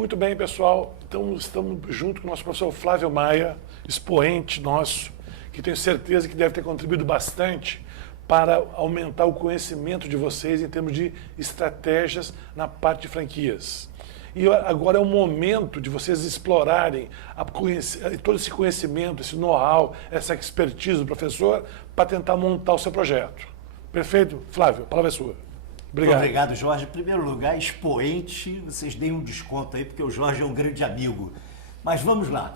Muito bem, pessoal. Então, estamos junto com o nosso professor Flávio Maia, expoente nosso, que tenho certeza que deve ter contribuído bastante para aumentar o conhecimento de vocês em termos de estratégias na parte de franquias. E agora é o momento de vocês explorarem todo esse conhecimento, esse know-how, essa expertise do professor para tentar montar o seu projeto. Perfeito? Flávio, a palavra é sua. Obrigado. Obrigado, Jorge. Em primeiro lugar, expoente, vocês deem um desconto aí, porque o Jorge é um grande amigo. Mas vamos lá.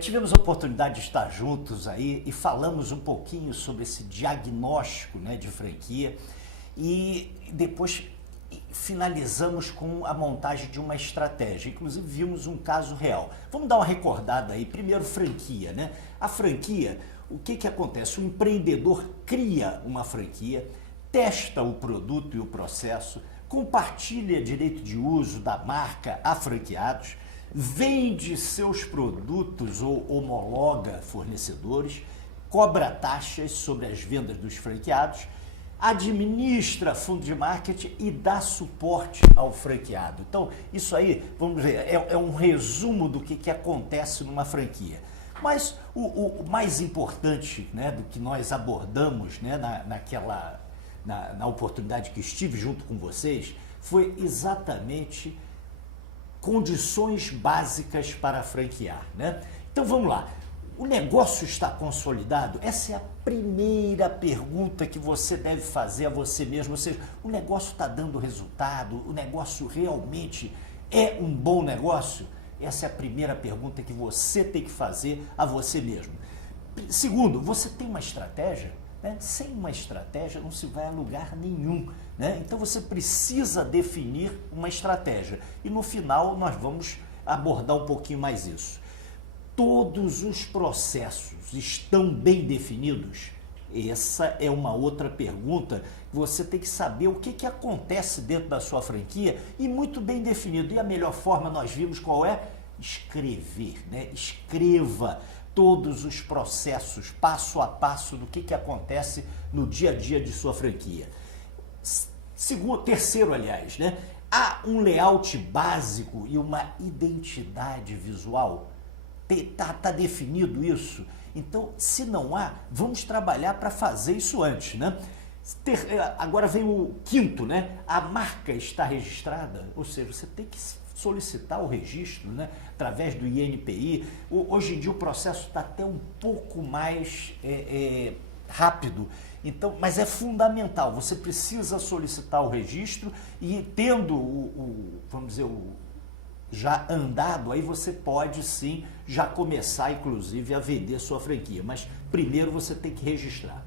Tivemos a oportunidade de estar juntos aí e falamos um pouquinho sobre esse diagnóstico, né, de franquia e depois finalizamos com a montagem de uma estratégia. Inclusive, vimos um caso real. Vamos dar uma recordada aí. Primeiro, franquia, né? A franquia, o que acontece? O empreendedor cria uma franquia, testa o produto e o processo, compartilha direito de uso da marca a franqueados, vende seus produtos ou homologa fornecedores, cobra taxas sobre as vendas dos franqueados, administra fundo de marketing e dá suporte ao franqueado. Então, isso aí, vamos ver, é um resumo do que acontece numa franquia. Mas o mais importante, né, do que nós abordamos, né, na oportunidade que estive junto com vocês, foi exatamente condições básicas para franquear, né? Então vamos lá. O negócio está consolidado? Essa é a primeira pergunta que você deve fazer a você mesmo. Ou seja, o negócio está dando resultado? O negócio realmente é um bom negócio? Essa é a primeira pergunta que você tem que fazer a você mesmo. Segundo, você tem uma estratégia? Né? Sem uma estratégia não se vai a lugar nenhum, né? Então você precisa definir uma estratégia. E no final nós vamos abordar um pouquinho mais isso. Todos os processos estão bem definidos? Essa é uma outra pergunta. Você tem que saber o que acontece dentro da sua franquia e muito bem definido. E a melhor forma nós vimos qual é? Escrever, né? Escreva todos os processos, passo a passo, do que acontece no dia a dia de sua franquia. Terceiro, aliás, né? Há um layout básico e uma identidade visual. Tá definido isso? Então, se não há, vamos trabalhar para fazer isso antes, né? Agora vem o quinto, né? A marca está registrada, ou seja, você tem que solicitar o registro, né, através do INPI. Hoje em dia o processo está até um pouco mais rápido, então, mas é fundamental, você precisa solicitar o registro e tendo vamos dizer, já andado, aí você pode sim já começar inclusive a vender sua franquia, mas primeiro você tem que registrar.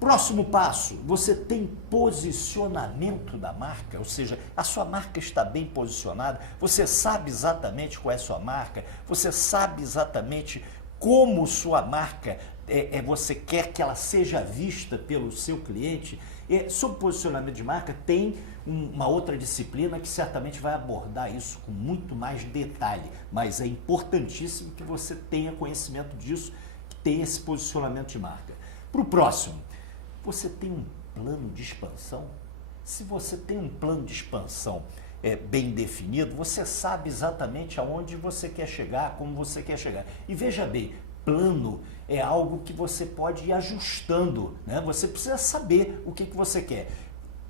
Próximo passo, você tem posicionamento da marca, ou seja, a sua marca está bem posicionada, você sabe exatamente qual é a sua marca, você sabe exatamente como sua marca você quer que ela seja vista pelo seu cliente. Sobre posicionamento de marca, tem uma outra disciplina que certamente vai abordar isso com muito mais detalhe, mas é importantíssimo que você tenha conhecimento disso, que tenha esse posicionamento de marca. Para o próximo, você tem um plano de expansão? Se você tem um plano de expansão bem definido, você sabe exatamente aonde você quer chegar, como você quer chegar. E veja bem, plano é algo que você pode ir ajustando, né? Você precisa saber o que você quer.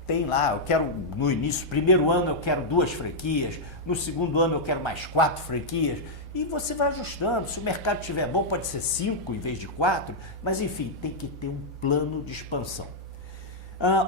Tem lá, eu quero no início, primeiro ano eu quero 2 franquias, no segundo ano eu quero mais 4 franquias, e você vai ajustando. Se o mercado estiver bom, pode ser 5 em vez de 4, mas enfim, tem que ter um plano de expansão.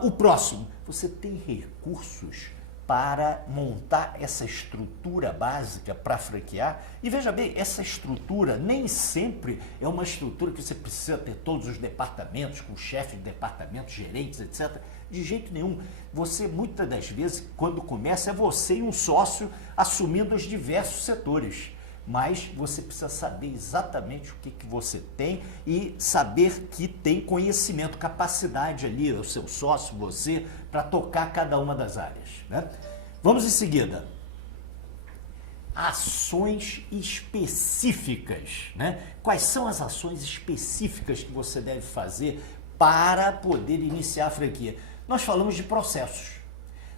O próximo, você tem recursos para montar essa estrutura básica para franquear. E veja bem, essa estrutura nem sempre é uma estrutura que você precisa ter todos os departamentos, com chefe de departamento, gerentes, etc. De jeito nenhum. Você, muitas das vezes, quando começa, é você e um sócio assumindo os diversos setores. Mas você precisa saber exatamente o que você tem e saber que tem conhecimento, capacidade ali, o seu sócio, você, para tocar cada uma das áreas, né? Vamos em seguida. Ações específicas, né? Quais são as ações específicas que você deve fazer para poder iniciar a franquia? Nós falamos de processos.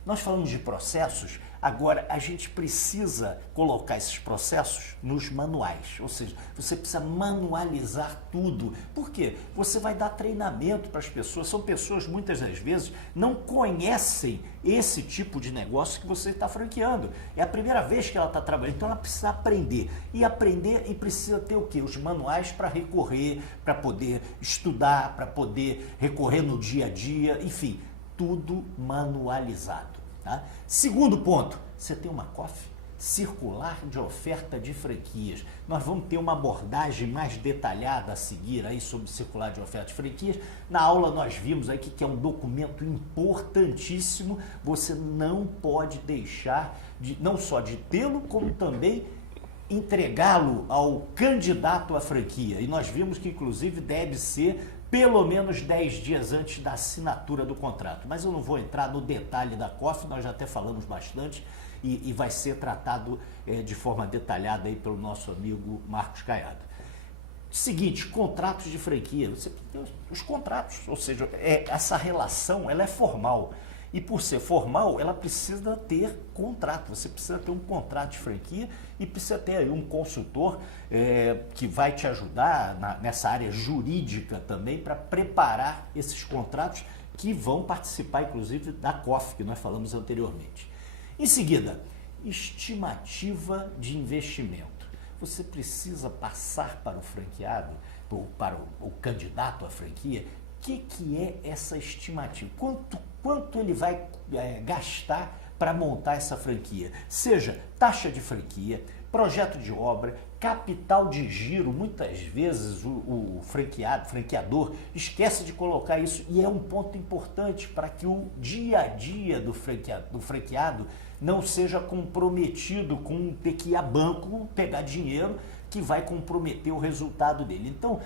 Nós falamos de processos, agora a gente precisa colocar esses processos nos manuais, ou seja, você precisa manualizar tudo. Por quê? Você vai dar treinamento para as pessoas, são pessoas muitas das vezes não conhecem esse tipo de negócio que você está franqueando. É a primeira vez que ela está trabalhando, então ela precisa aprender. E precisa ter o quê? Os manuais para recorrer, para poder estudar, para poder recorrer no dia a dia, enfim, tudo manualizado. Tá? Segundo ponto, você tem uma COF, circular de oferta de franquias. Nós vamos ter uma abordagem mais detalhada a seguir aí sobre circular de oferta de franquias. Na aula nós vimos aí que é um documento importantíssimo, você não pode deixar não só de tê-lo, como também entregá-lo ao candidato à franquia. E nós vimos que inclusive deve ser pelo menos 10 dias antes da assinatura do contrato. Mas eu não vou entrar no detalhe da COF, nós já até falamos bastante e vai ser tratado de forma detalhada aí pelo nosso amigo Marcos Caiado. Seguinte, contratos de franquia. Você tem os contratos, ou seja, essa relação ela é formal. E por ser formal, ela precisa ter contrato. Você precisa ter um contrato de franquia e precisa ter aí um consultor que vai te ajudar nessa área jurídica também para preparar esses contratos que vão participar, inclusive, da COF, que nós falamos anteriormente. Em seguida, estimativa de investimento. Você precisa passar para o franqueado, ou para o candidato à franquia, o que é essa estimativa? Quanto ele vai gastar para montar essa franquia? Seja taxa de franquia, projeto de obra, capital de giro. Muitas vezes o franqueador esquece de colocar isso e é um ponto importante para que o dia a dia do franqueado não seja comprometido com ter que ir a banco pegar dinheiro que vai comprometer o resultado dele. Então,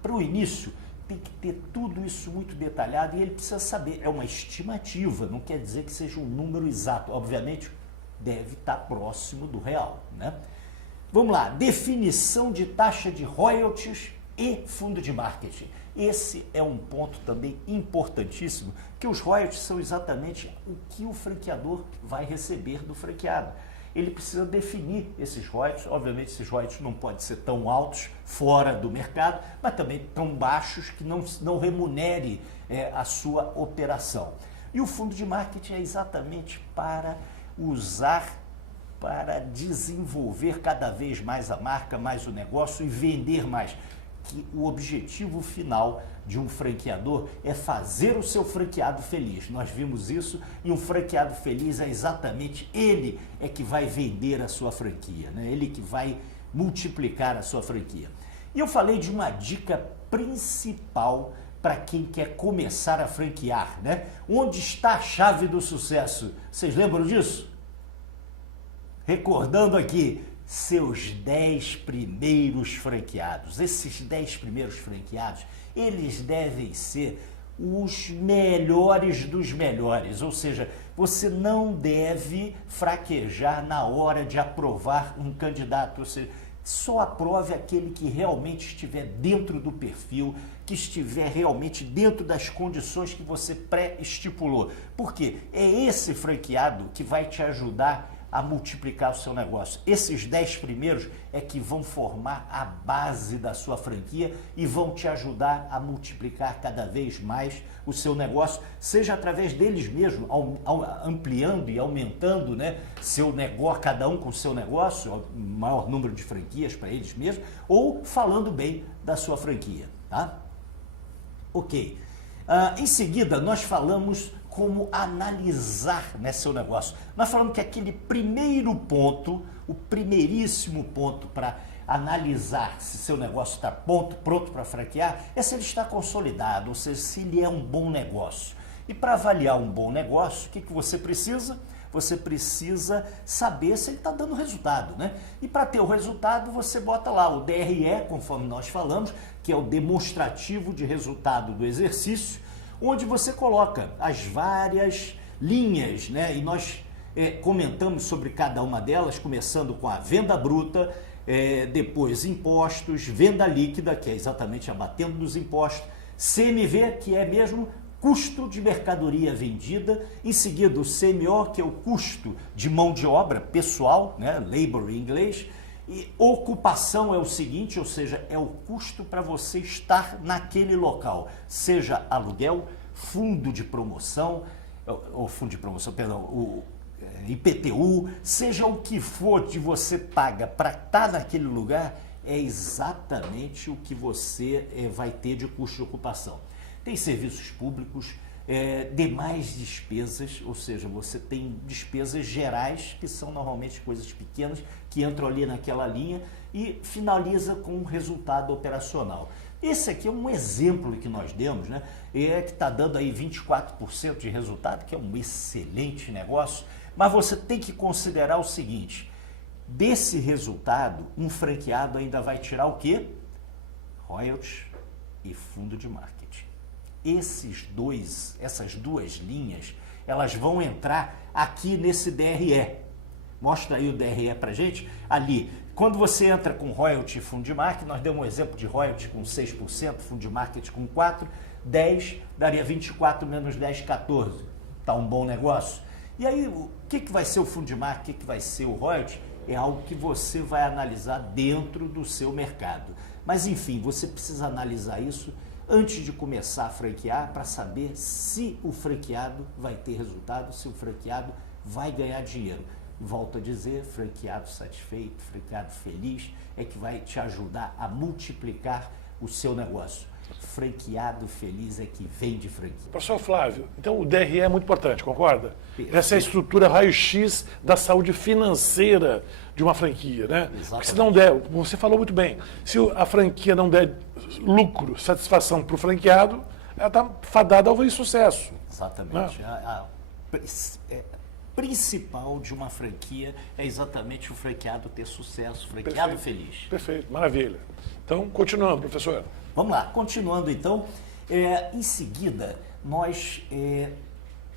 para o início, tem que ter tudo isso muito detalhado e ele precisa saber, é uma estimativa, não quer dizer que seja um número exato, obviamente deve estar próximo do real, né? Vamos lá, definição de taxa de royalties e fundo de marketing. Esse é um ponto também importantíssimo, que os royalties são exatamente o que o franqueador vai receber do franqueado. Ele precisa definir esses royalties. Obviamente, esses royalties não podem ser tão altos fora do mercado, mas também tão baixos que não remunere a sua operação. E o fundo de marketing é exatamente para usar, para desenvolver cada vez mais a marca, mais o negócio e vender mais. Que o objetivo final de um franqueador é fazer o seu franqueado feliz. Nós vimos isso e um franqueado feliz é exatamente ele que vai vender a sua franquia, né? Ele que vai multiplicar a sua franquia. E eu falei de uma dica principal para quem quer começar a franquear, né? Onde está a chave do sucesso? Vocês lembram disso? Recordando aqui, seus 10 primeiros franqueados. Esses 10 primeiros franqueados, eles devem ser os melhores dos melhores, ou seja, você não deve fraquejar na hora de aprovar um candidato, ou seja, só aprove aquele que realmente estiver dentro do perfil, que estiver realmente dentro das condições que você pré-estipulou. Por quê? É esse franqueado que vai te ajudar a multiplicar o seu negócio. Esses 10 primeiros é que vão formar a base da sua franquia e vão te ajudar a multiplicar cada vez mais o seu negócio, seja através deles mesmos, ampliando e aumentando, né, seu negócio, cada um com o seu negócio, o maior número de franquias para eles mesmos, ou falando bem da sua franquia, tá? Ok. Em seguida, nós falamos como analisar, né, seu negócio. Nós falamos que aquele primeiro ponto, o primeiríssimo ponto para analisar se seu negócio está pronto para franquear, é se ele está consolidado, ou seja, se ele é um bom negócio. E para avaliar um bom negócio, o que você precisa? Você precisa saber se ele está dando resultado, né? E para ter o resultado, você bota lá o DRE, conforme nós falamos, que é o demonstrativo de resultado do exercício, onde você coloca as várias linhas, né? E nós comentamos sobre cada uma delas, começando com a venda bruta, depois impostos, venda líquida, que é exatamente abatendo dos impostos, CMV, que é mesmo custo de mercadoria vendida, em seguida o CMO, que é o custo de mão de obra pessoal, né, labor em inglês, e ocupação é o seguinte, ou seja, é o custo para você estar naquele local, seja aluguel, fundo de promoção, perdão, o IPTU, seja o que for que você paga para estar naquele lugar, é exatamente o que você vai ter de custo de ocupação. Tem serviços públicos, demais despesas, ou seja, você tem despesas gerais, que são normalmente coisas pequenas, que entram ali naquela linha e finaliza com um resultado operacional. Esse aqui é um exemplo que nós demos, né? Que está dando aí 24% de resultado, que é um excelente negócio, mas você tem que considerar o seguinte, desse resultado, um franqueado ainda vai tirar o quê? Royalties e fundo de marketing. Essas duas linhas, elas vão entrar aqui nesse DRE. Mostra aí o DRE pra gente. Ali, quando você entra com royalty e fundo de marketing, nós demos um exemplo de royalty com 6%, fundo de marketing com 4%, 10 daria 24 menos 10, 14. Tá um bom negócio? E aí, o que vai ser o fundo de marketing, o que vai ser o royalty? É algo que você vai analisar dentro do seu mercado. Mas, enfim, você precisa analisar isso antes de começar a franquear para saber se o franqueado vai ter resultado, se o franqueado vai ganhar dinheiro. Volto a dizer, franqueado satisfeito, franqueado feliz é que vai te ajudar a multiplicar o seu negócio. Franqueado feliz é que vende franquia. Professor Flávio, então o DRE é muito importante, concorda? Perfeito. Essa é a estrutura raio-x da saúde financeira de uma franquia, né? Exatamente. Porque se não der, você falou muito bem, se a franquia não der lucro, satisfação para o franqueado, ela está fadada ao insucesso. Exatamente. A principal de uma franquia é exatamente o franqueado ter sucesso, franqueado feliz. Perfeito, maravilha. Então, continuando, professor. Vamos lá, continuando então. Em seguida, nós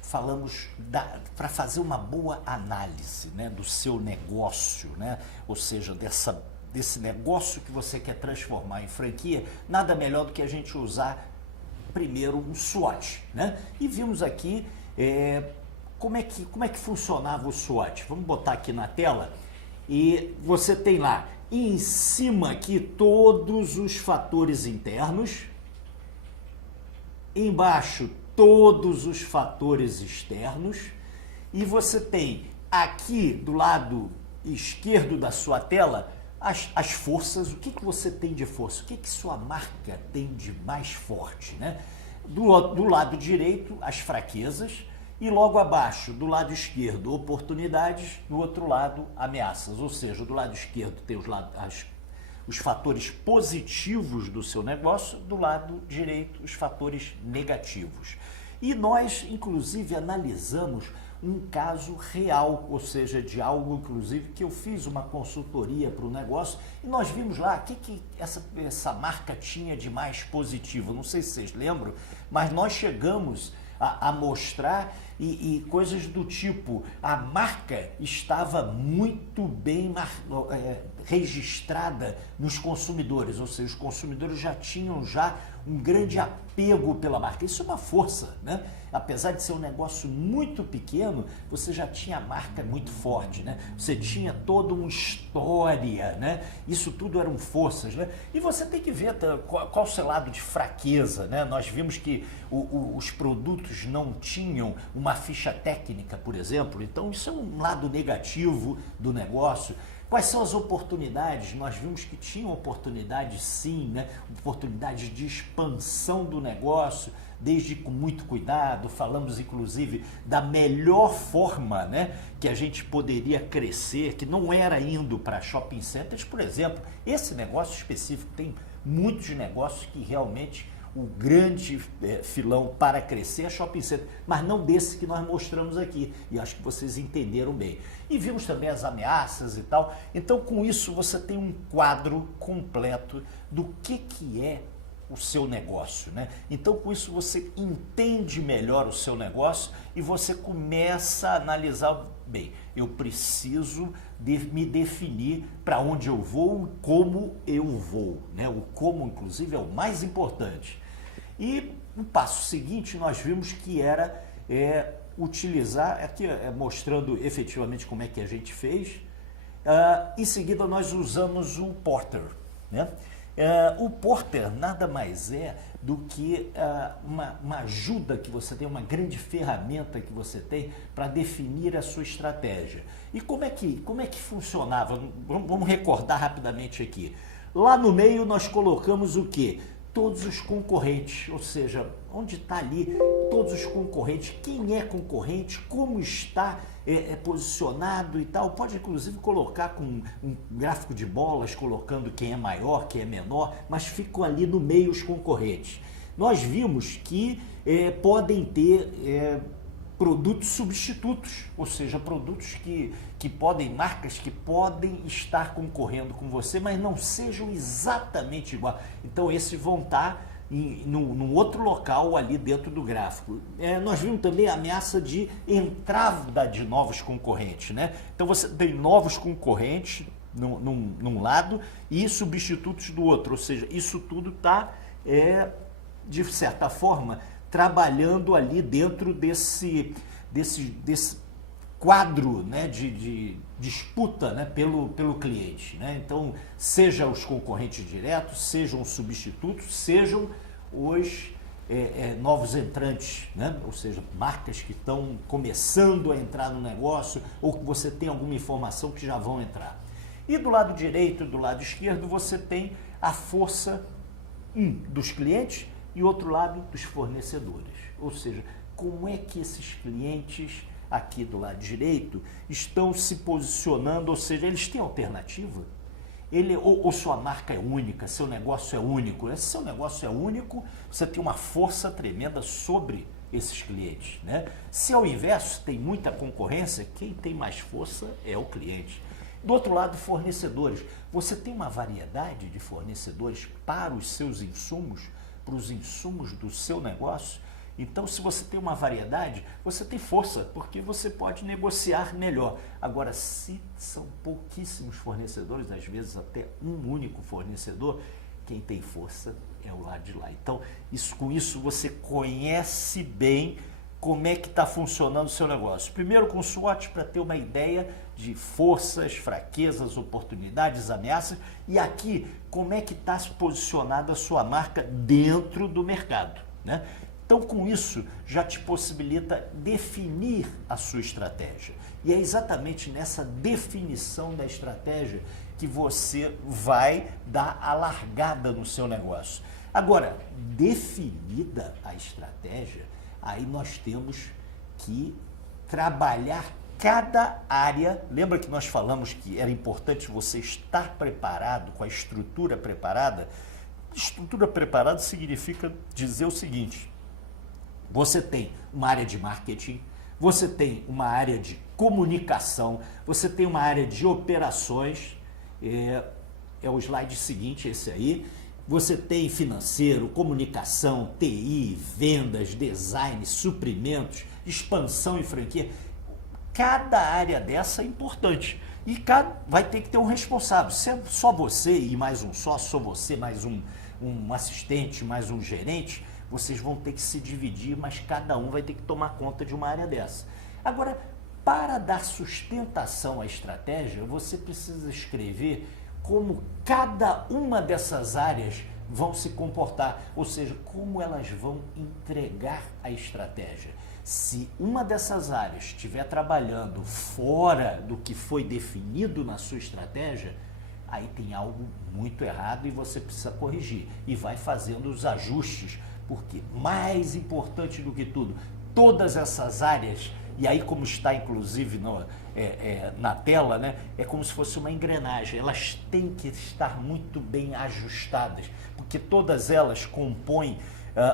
falamos para fazer uma boa análise, né, do seu negócio, né? Ou seja, desse negócio que você quer transformar em franquia, nada melhor do que a gente usar primeiro um SWOT, né? E vimos aqui como é que funcionava o SWOT. Vamos botar aqui na tela e você tem lá em cima aqui todos os fatores internos, embaixo todos os fatores externos e você tem aqui do lado esquerdo da sua tela as forças. O que você tem de força? O que sua marca tem de mais forte, né? Do lado direito, as fraquezas e logo abaixo, do lado esquerdo, oportunidades, do outro lado, ameaças. Ou seja, do lado esquerdo tem os fatores positivos do seu negócio, do lado direito, os fatores negativos. E nós, inclusive, analisamos um caso real, ou seja, de algo, inclusive, que eu fiz uma consultoria para o negócio e nós vimos lá o que essa marca tinha de mais positivo. Não sei se vocês lembram, mas nós chegamos a mostrar e coisas do tipo, a marca estava muito bem registrada nos consumidores, ou seja, os consumidores já tinham um grande apego pela marca. Isso é uma força, né? Apesar de ser um negócio muito pequeno, você já tinha a marca muito forte, né? Você tinha toda uma história, né? Isso tudo eram forças, né? E você tem que ver qual o seu lado de fraqueza, né? Nós vimos que os produtos não tinham uma ficha técnica, por exemplo, então isso é um lado negativo do negócio. Quais são as oportunidades? Nós vimos que tinham oportunidades sim, né? Oportunidades de expansão do negócio, desde com muito cuidado. Falamos inclusive da melhor forma, né, que a gente poderia crescer, que não era indo para shopping centers, por exemplo. Esse negócio específico, tem muitos negócios que realmente o grande filão para crescer é shopping center, mas não desse que nós mostramos aqui, e acho que vocês entenderam bem. E vimos também as ameaças e tal. Então, com isso, você tem um quadro completo do que é o seu negócio, né? Então, com isso, você entende melhor o seu negócio e você começa a analisar, bem, eu preciso me definir para onde eu vou e como eu vou, né? O como, inclusive, é o mais importante. E O passo seguinte nós vimos que era utilizar, aqui mostrando efetivamente como é que a gente fez. Em seguida nós usamos o Porter, né? O Porter nada mais é do que uma ajuda que você tem, uma grande ferramenta que você tem para definir a sua estratégia. E como é que funcionava? Vamos recordar rapidamente aqui. Lá no meio nós colocamos o quê? Todos os concorrentes, ou seja, onde está ali todos os concorrentes, quem é concorrente, como está posicionado e tal. Pode inclusive colocar com um gráfico de bolas, colocando quem é maior, quem é menor, mas ficam ali no meio os concorrentes. Nós vimos que podem ter produtos substitutos, ou seja, produtos que podem, marcas que podem estar concorrendo com você, mas não sejam exatamente igual. Então esses vão estar num outro local ali dentro do gráfico. Nós vimos também a ameaça de entrada de novos concorrentes, né? Então você tem novos concorrentes num lado e substitutos do outro, ou seja, isso tudo está, de certa forma, trabalhando ali dentro desse quadro, né, de disputa, né, pelo cliente, né? Então, seja os concorrentes diretos, sejam os substitutos, sejam os novos entrantes, né? Ou seja, marcas que estão começando a entrar no negócio ou que você tem alguma informação que já vão entrar. E do lado direito e do lado esquerdo você tem a força dos clientes e outro lado dos fornecedores. Ou seja, como é que esses clientes aqui do lado direito estão se posicionando, ou seja, eles têm alternativa? Ou sua marca é única, seu negócio é único. Se seu negócio é único, você tem uma força tremenda sobre esses clientes, né? Se ao inverso tem muita concorrência, quem tem mais força é o cliente. Do outro lado, fornecedores. Você tem uma variedade de fornecedores para os seus insumos, para os insumos do seu negócio. Então, se você tem uma variedade, você tem força, porque você pode negociar melhor. Agora, se são pouquíssimos fornecedores, às vezes até um único fornecedor, quem tem força é o lado de lá. Então, com isso você conhece bem como é que está funcionando o seu negócio. Primeiro com o SWOT para ter uma ideia de forças, fraquezas, oportunidades, ameaças. E aqui, como é que está se posicionada a sua marca dentro do mercado, né? Então, com isso, já te possibilita definir a sua estratégia. E é exatamente nessa definição da estratégia que você vai dar a largada no seu negócio. Agora, definida a estratégia, aí nós temos que trabalhar cada área. Lembra que nós falamos que era importante você estar preparado, com a estrutura preparada? Estrutura preparada significa dizer o seguinte: você tem uma área de marketing, você tem uma área de comunicação, você tem uma área de operações, é o slide seguinte, esse aí. Você tem financeiro, comunicação, TI, vendas, design, suprimentos, expansão e franquia. Cada área dessa é importante e vai ter que ter um responsável. Se é só você e mais um sócio, só você mais um assistente, mais um gerente, vocês vão ter que se dividir, mas cada um vai ter que tomar conta de uma área dessa. Agora, para dar sustentação à estratégia, você precisa escrever como cada uma dessas áreas vão se comportar, ou seja, como elas vão entregar a estratégia. Se uma dessas áreas estiver trabalhando fora do que foi definido na sua estratégia, aí tem algo muito errado e você precisa corrigir. E vai fazendo os ajustes, porque mais importante do que tudo, todas essas áreas, e aí como está inclusive na tela, né, é como se fosse uma engrenagem, elas têm que estar muito bem ajustadas, porque todas elas compõem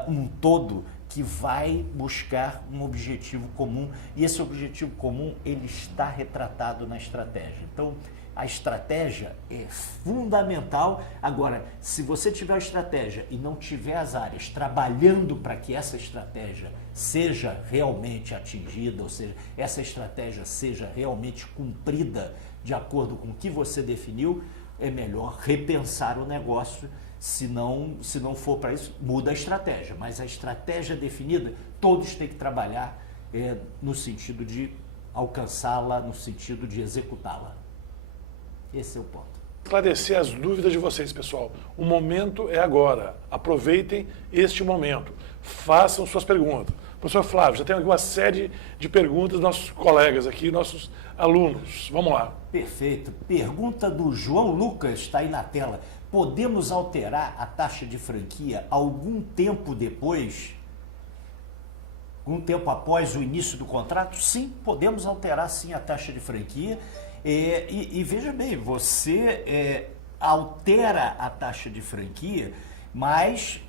um todo que vai buscar um objetivo comum, e esse objetivo comum ele está retratado na estratégia. Então, a estratégia é fundamental. Agora, se você tiver a estratégia e não tiver as áreas trabalhando para que essa estratégia seja realmente atingida, ou seja, essa estratégia seja realmente cumprida de acordo com o que você definiu, é melhor repensar o negócio, Se não for para isso, muda a estratégia. Mas a estratégia definida, todos têm que trabalhar no sentido de alcançá-la, no sentido de executá-la. Esse é o ponto. Esclarecer as dúvidas de vocês, pessoal. O momento é agora. Aproveitem este momento. Façam suas perguntas. Professor Flávio, já tem aqui uma série de perguntas dos nossos colegas aqui, nossos alunos. Vamos lá. Perfeito. Pergunta do João Lucas, está aí na tela. Podemos alterar a taxa de franquia algum tempo depois? Algum tempo após o início do contrato? Sim, podemos alterar sim a taxa de franquia. E veja bem, você altera a taxa de franquia, mas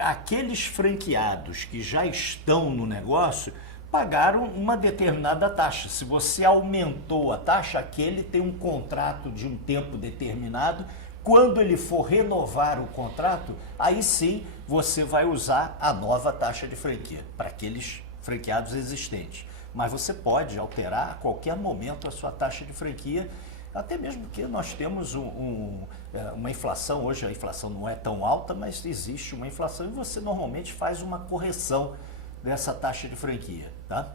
aqueles franqueados que já estão no negócio pagaram uma determinada taxa. Se você aumentou a taxa, aquele tem um contrato de um tempo determinado. Quando ele for renovar o contrato, aí sim você vai usar a nova taxa de franquia para aqueles franqueados existentes. Mas você pode alterar a qualquer momento a sua taxa de franquia, até mesmo que nós temos uma inflação. Hoje a inflação não é tão alta, mas existe uma inflação e você normalmente faz uma correção dessa taxa de franquia, tá?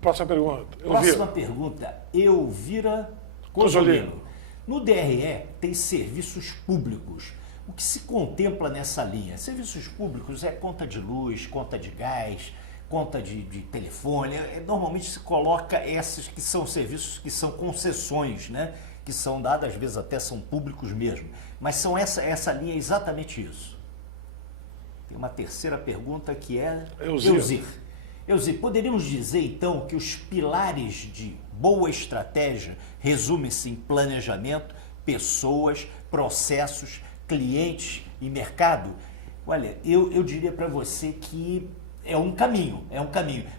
Próxima pergunta. Próxima pergunta, Elvira Cosolino. No DRE tem serviços públicos. O que se contempla nessa linha? Serviços públicos é conta de luz, conta de gás, conta de telefone. Normalmente se coloca esses que são serviços que são concessões, né? Que são dadas, às vezes até são públicos mesmo. Mas são essa linha é exatamente isso. Tem uma terceira pergunta que é Elzir. Elzir, poderíamos dizer então que os pilares de boa estratégia resumem-se em planejamento, pessoas, processos, clientes e mercado? Olha, eu diria para você que é um caminho,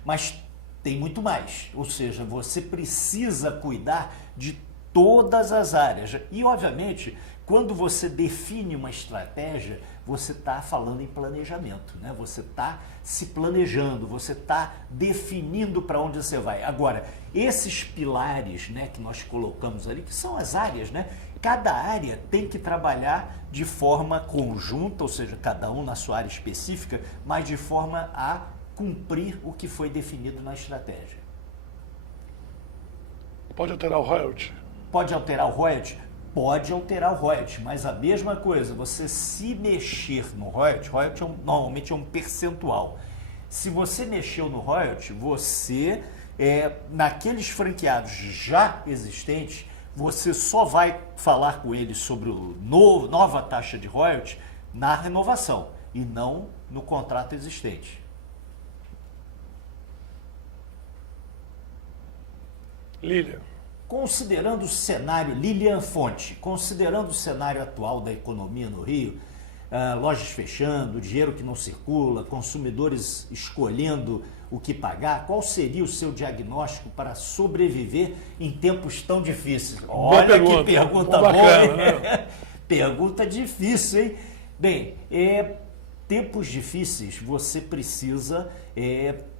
mas tem muito mais. Ou seja, você precisa cuidar de todas as áreas. E, obviamente, quando você define uma estratégia, você está falando em planejamento, né? Você está se planejando, você está definindo para onde você vai. Agora, esses pilares, né, que nós colocamos ali, que são as áreas, né? Cada área tem que trabalhar de forma conjunta, ou seja, cada um na sua área específica, mas de forma a cumprir o que foi definido na estratégia. Pode alterar o royalty? Pode alterar o royalty? Pode alterar o royalty, mas a mesma coisa, você se mexer no royalty, normalmente é um percentual. Se você mexeu no royalty, você, naqueles franqueados já existentes, você só vai falar com eles sobre nova taxa de royalty na renovação e não no contrato existente. Lilian. Considerando o cenário, Lilian Fonte, considerando o cenário atual da economia no Rio, lojas fechando, dinheiro que não circula, consumidores escolhendo o que pagar, qual seria o seu diagnóstico para sobreviver em tempos tão difíceis? Olha que pergunta boa, hein? Né? Pergunta difícil, hein? Bem, tempos difíceis você precisa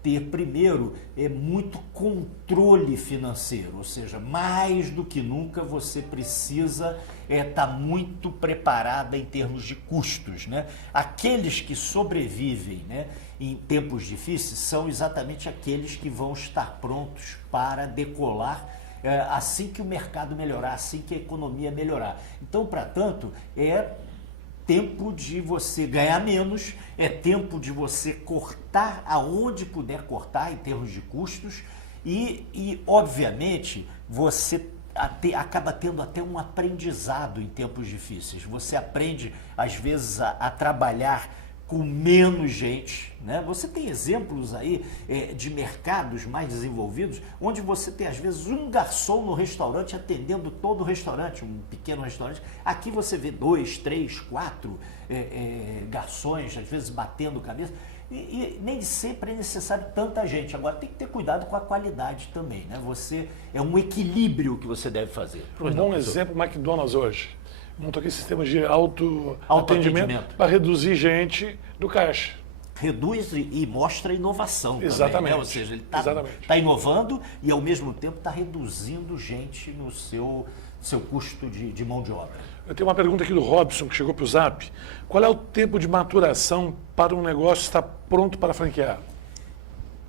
ter primeiro muito controle financeiro, ou seja, mais do que nunca você precisa estar muito preparada em termos de custos, né? Aqueles que sobrevivem, né, em tempos difíceis são exatamente aqueles que vão estar prontos para decolar assim que o mercado melhorar, assim que a economia melhorar. Então, para tanto, tempo de você ganhar menos, é tempo de você cortar aonde puder cortar em termos de custos e obviamente, você acaba tendo até um aprendizado em tempos difíceis. Você aprende, às vezes, a trabalhar com menos gente, né? Você tem exemplos aí de mercados mais desenvolvidos, onde você tem, às vezes, um garçom no restaurante atendendo todo o restaurante, um pequeno restaurante. Aqui você vê 2, 3, 4 garçons, às vezes, batendo cabeça. E nem sempre é necessário tanta gente. Agora, tem que ter cuidado com a qualidade também, né? É um equilíbrio que você deve fazer. Um bom exemplo, o McDonald's hoje. Montou aqui sistemas de autoatendimento para reduzir gente do caixa. Reduz e mostra inovação. Exatamente. Também, né? Ou seja, ele está inovando e, ao mesmo tempo, está reduzindo gente seu custo de mão de obra. Eu tenho uma pergunta aqui do Robson, que chegou para o Zap. Qual é o tempo de maturação para um negócio estar pronto para franquear?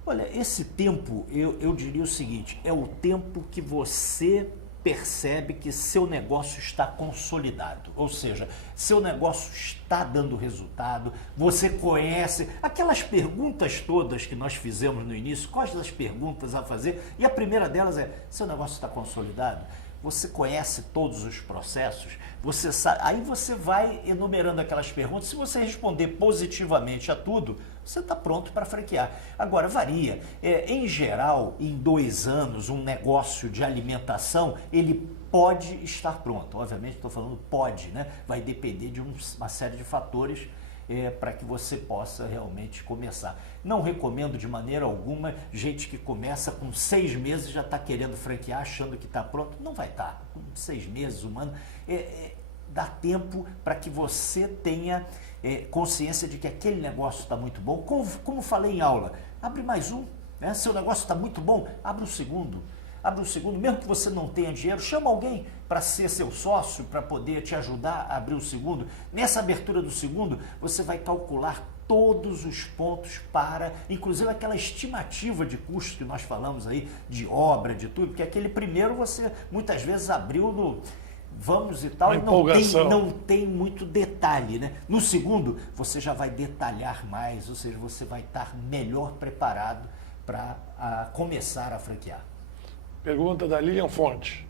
Olha, esse tempo, eu diria o seguinte, é o tempo que você percebe que seu negócio está consolidado, ou seja, seu negócio está dando resultado, você conhece aquelas perguntas todas que nós fizemos no início, quais das perguntas a fazer, e a primeira delas é, seu negócio está consolidado? Você conhece todos os processos, você sabe, aí você vai enumerando aquelas perguntas, se você responder positivamente a tudo, você está pronto para franquear. Agora, varia. Em geral, em 2 anos, um negócio de alimentação, ele pode estar pronto. Obviamente, estou falando pode, né? Vai depender de uma série de fatores para que você possa realmente começar. Não recomendo de maneira alguma gente que começa com 6 meses já está querendo franquear, achando que está pronto. Não vai estar. Com 6 meses, 1 ano, dá tempo para que você tenha consciência de que aquele negócio está muito bom. Como falei em aula, abre mais um. Né? Seu negócio está muito bom, abre o segundo. Abre o segundo, mesmo que você não tenha dinheiro, chama alguém para ser seu sócio, para poder te ajudar a abrir o segundo. Nessa abertura do segundo, você vai calcular todos os pontos para, inclusive aquela estimativa de custo que nós falamos aí, de obra, de tudo, porque aquele primeiro você muitas vezes abriu no vamos e tal, e não tem muito detalhe, né? No segundo, você já vai detalhar mais, ou seja, você vai estar melhor preparado para começar a franquear. Pergunta da Lilian Fonte.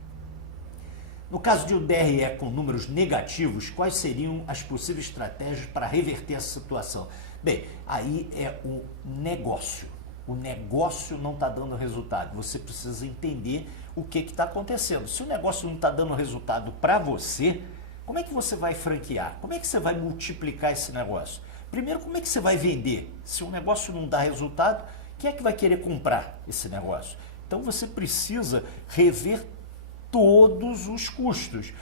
No caso de um DRE com números negativos, quais seriam as possíveis estratégias para reverter essa situação? Bem, aí é o negócio. O negócio não está dando resultado. Você precisa entender o que está acontecendo. Se o negócio não está dando resultado para você, como é que você vai franquear? Como é que você vai multiplicar esse negócio? Primeiro, como é que você vai vender? Se o negócio não dá resultado, quem é que vai querer comprar esse negócio? Então você precisa rever todos os custos.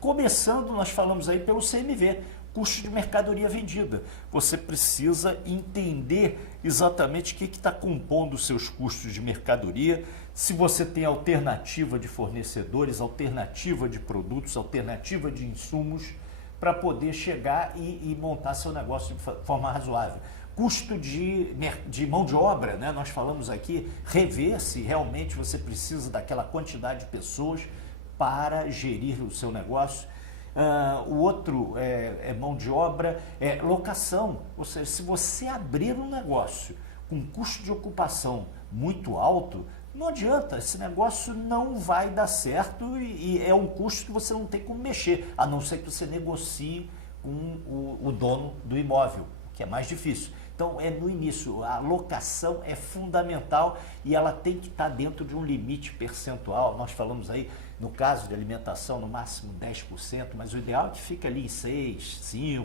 Começando, nós falamos aí pelo CMV, custo de mercadoria vendida. Você precisa entender exatamente o que está compondo os seus custos de mercadoria, se você tem alternativa de fornecedores, alternativa de produtos, alternativa de insumos, para poder chegar e montar seu negócio de forma razoável. Custo de mão de obra, né? Nós falamos aqui, rever se realmente você precisa daquela quantidade de pessoas para gerir o seu negócio. O outro é mão de obra, locação, ou seja, se você abrir um negócio com custo de ocupação muito alto, não adianta, esse negócio não vai dar certo e é um custo que você não tem como mexer, a não ser que você negocie com o dono do imóvel, que é mais difícil. Então, no início, a locação é fundamental e ela tem que estar dentro de um limite percentual. Nós falamos aí, no caso de alimentação, no máximo 10%, mas o ideal é que fique ali em 6%, 5%,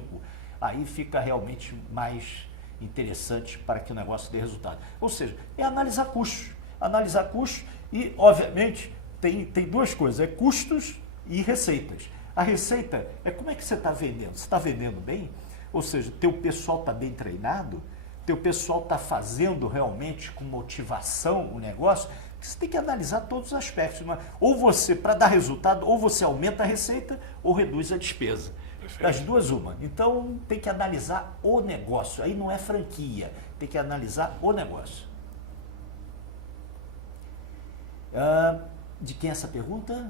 aí fica realmente mais interessante para que o negócio dê resultado. Ou seja, é analisar custos. Analisar custos e, obviamente, tem 2 coisas, custos e receitas. A receita é como é que você está vendendo. Você está vendendo bem? Ou seja, teu pessoal está bem treinado, teu pessoal está fazendo realmente com motivação o negócio, você tem que analisar todos os aspectos. Ou você, para dar resultado, ou você aumenta a receita ou reduz a despesa. Perfeito. Das duas, uma. Então, tem que analisar o negócio. Aí não é franquia, tem que analisar o negócio. De quem é essa pergunta?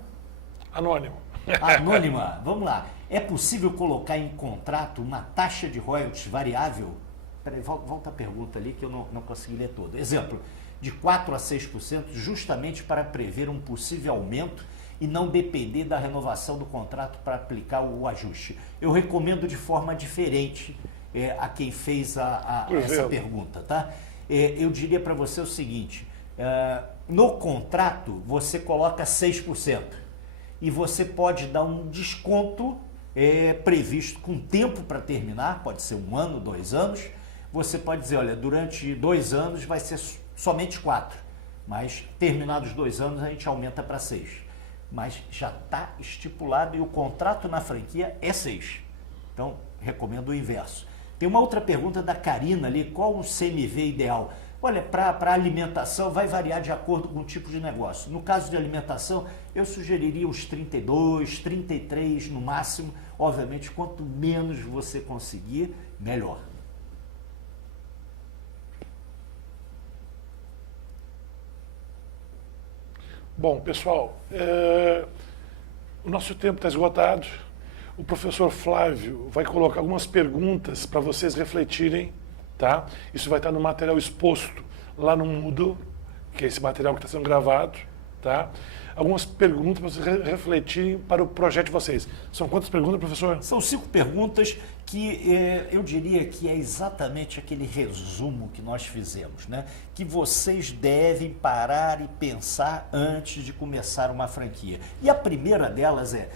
Anônimo. Anônima, vamos lá. É possível colocar em contrato uma taxa de royalties variável? Peraí, volta a pergunta ali que eu não consegui ler todo. Exemplo, de 4% a 6%, justamente para prever um possível aumento e não depender da renovação do contrato para aplicar o ajuste. Eu recomendo de forma diferente a quem fez essa pergunta, tá? Eu diria para você o seguinte, no contrato você coloca 6%. E você pode dar um desconto previsto com tempo para terminar, pode ser 1 ano, 2 anos. Você pode dizer, olha, durante 2 anos vai ser somente 4, mas terminados 2 anos a gente aumenta para 6. Mas já está estipulado e o contrato na franquia é 6. Então, recomendo o inverso. Tem uma outra pergunta da Karina ali, qual o CMV ideal? Olha, para alimentação vai variar de acordo com o tipo de negócio. No caso de alimentação, eu sugeriria uns 32, 33 no máximo. Obviamente, quanto menos você conseguir, melhor. Bom, pessoal, o nosso tempo está esgotado. O professor Flávio vai colocar algumas perguntas para vocês refletirem, tá? Isso vai estar no material exposto lá no Moodle, que é esse material que está sendo gravado, tá? Algumas perguntas para vocês refletirem para o projeto de vocês. São quantas perguntas, professor? São 5 perguntas que eu diria que é exatamente aquele resumo que nós fizemos, né? Que vocês devem parar e pensar antes de começar uma franquia. E a primeira delas é: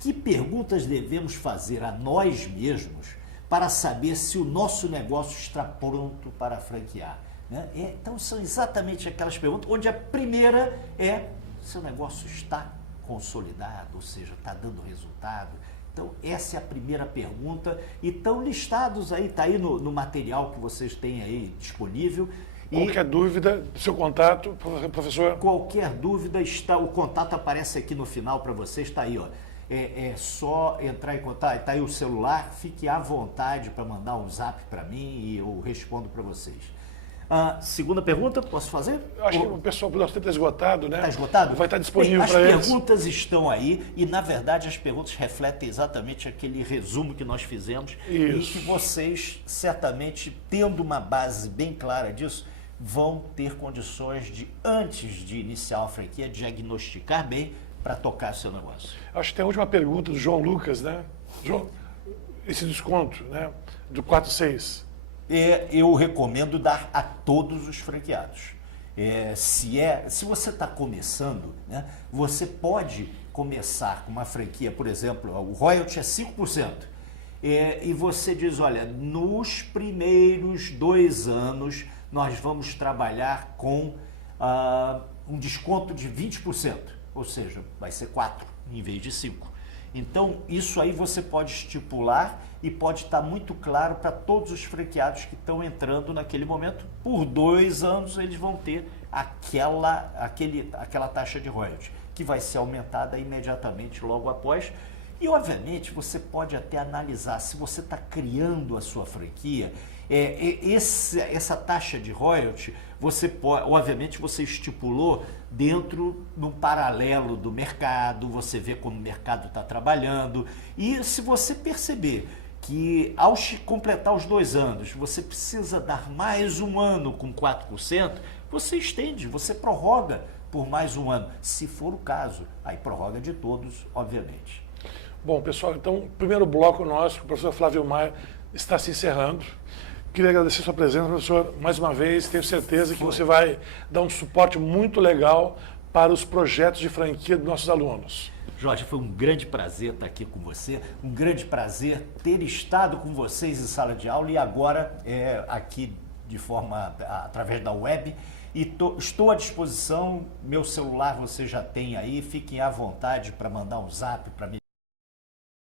que perguntas devemos fazer a nós mesmos para saber se o nosso negócio está pronto para franquear? Né? Então são exatamente aquelas perguntas onde a primeira é: seu negócio está consolidado, ou seja, está dando resultado? Então essa é a primeira pergunta e estão listados aí, está aí no material que vocês têm aí disponível. Qualquer dúvida, seu contato, professor? Qualquer dúvida, o contato aparece aqui no final para vocês, está aí, ó. É só entrar em contato, está aí o celular, fique à vontade para mandar um zap para mim e eu respondo para vocês. Segunda pergunta, posso fazer? Acho que o pessoal, nosso tempo está esgotado, né? Está esgotado? Vai estar disponível para eles. As perguntas estão aí e, na verdade, as perguntas refletem exatamente aquele resumo que nós fizemos. Isso. E que vocês, certamente, tendo uma base bem clara disso, vão ter condições de, antes de iniciar uma franquia, diagnosticar bem para tocar seu negócio. Acho que tem a última pergunta do João Lucas, né? João, esse desconto, né? Do 4/6. Eu recomendo dar a todos os franqueados. Se você está começando, né, você pode começar com uma franquia, por exemplo, o royalty é 5%. E você diz, olha, nos primeiros 2 anos nós vamos trabalhar com um desconto de 20%, ou seja, vai ser 4 em vez de 5. Então, isso aí você pode estipular e pode estar muito claro para todos os franqueados que estão entrando naquele momento. Por 2 anos eles vão ter aquela taxa de royalty, que vai ser aumentada imediatamente logo após. E, obviamente, você pode até analisar, se você está criando a sua franquia, essa taxa de royalty, obviamente, você estipulou dentro num paralelo do mercado, você vê como o mercado está trabalhando. E se você perceber que ao completar os 2 anos, você precisa dar mais um ano com 4%, você estende, você prorroga por mais um ano, se for o caso. Aí prorroga de todos, obviamente. Bom, pessoal, então o primeiro bloco nosso, o professor Flávio Maia, está se encerrando. Queria agradecer a sua presença, professor, mais uma vez. Tenho certeza que você vai dar um suporte muito legal para os projetos de franquia dos nossos alunos. Jorge, foi um grande prazer estar aqui com você, um grande prazer ter estado com vocês em sala de aula e agora aqui de forma através da web. E estou à disposição, meu celular você já tem aí, fiquem à vontade para mandar um zap, para me